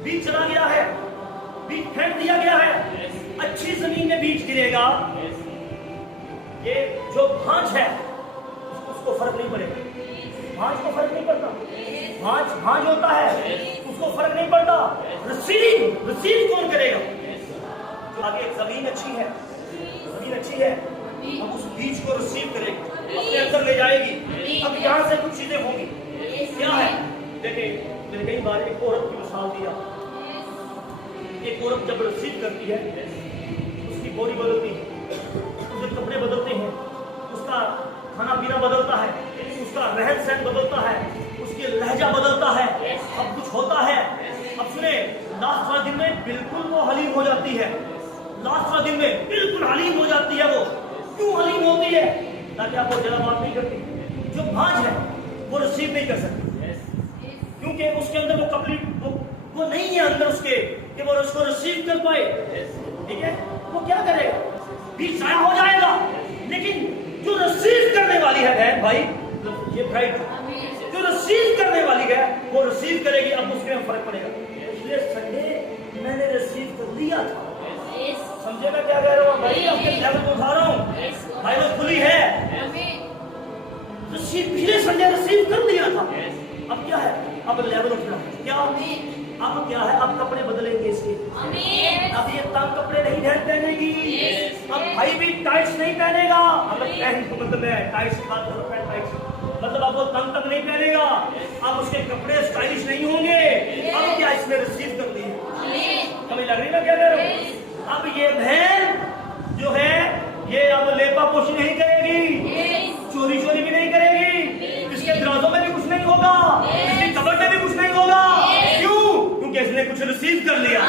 बीज चला गया है, बीज फेंक दिया गया है, अच्छी जमीन में बीज गिरेगा, ये जो भांज है उसको फर्क नहीं पड़ेगा, भांज को फर्क नहीं पड़ता, भांज होता है उसको फर्क नहीं पड़ता। रिसीव कौन करेगा? जो आगे जमीन अच्छी है, जमीन अच्छी है, अब उस बीज को रिसीव करेगी, अपने अंदर ले जाएगी। अब यहाँ से कुछ चीजें होंगी, क्या है? देखिए मैंने कई बार एक औरत की मिसाल दिया। एक औरत जब रिसीव करती है उसकी बॉडी बदलती है, उसके कपड़े बदलते हैं, उसका खाना पीना बदलता है, उसका रहन सहन बदलता है, उसकी लहजा बदलता है, सब कुछ होता है। अब सुने, लास्ट वाले दिन में बिल्कुल वो हलीम हो जाती है, लास्ट वाले दिन में बिल्कुल हलीम हो जाती है। वो क्यों हलीम होती है? ताकि आप बहुत ज्यादा बात नहीं करती। जो भांज है वो रिसीव नहीं कर सकती, क्योंकि उसके अंदर वो कंप्लीट वो नहीं है अंदर उसके कि वो उसको रिसीव कर पाए। ठीक है, वो क्या करेगा? बीज जाया हो जाएगा। लेकिन जो रिसीव करने वाली है बहन भाई, ये ब्राइट जो रिसीव करने वाली है वो रिसीव करेगी। अब उसमें फर्क पड़ेगा। इसलिए संडे मैंने रिसीव कर लिया था, समझेगा क्या कह रहा हूँ भाई? अपने लेवल को उठा रहा हूँ, बाइबल खुली है। पिछले संडे रिसीव कर लिया था, अब क्या है? अब लेवल उठना है। क्या अब क्या है? अब कपड़े बदलेंगे इसके। अब ये तंग कपड़े नहीं पहनेगी, अब भाई भी टाइट्स नहीं पहनेगा। अब मतलब है टाइट्स की बात करो, मतलब अब वो तंग नहीं पहनेगा, अब उसके कपड़े स्टाइलिश नहीं होंगे। अब क्या इसमें रिसीव कर ली है? हमें लग रही ना क्या कह रहे हो? अब ये बहन जो है ये अब लेपा पोशी नहीं करेगी, चोरी भी नहीं करेगी, इसके दरवाजों में भी कुछ नहीं होगा, इसकी कबट में भी कुछ नहीं होगा। क्यों? क्योंकि इसने कुछ रिसीव कर लिया।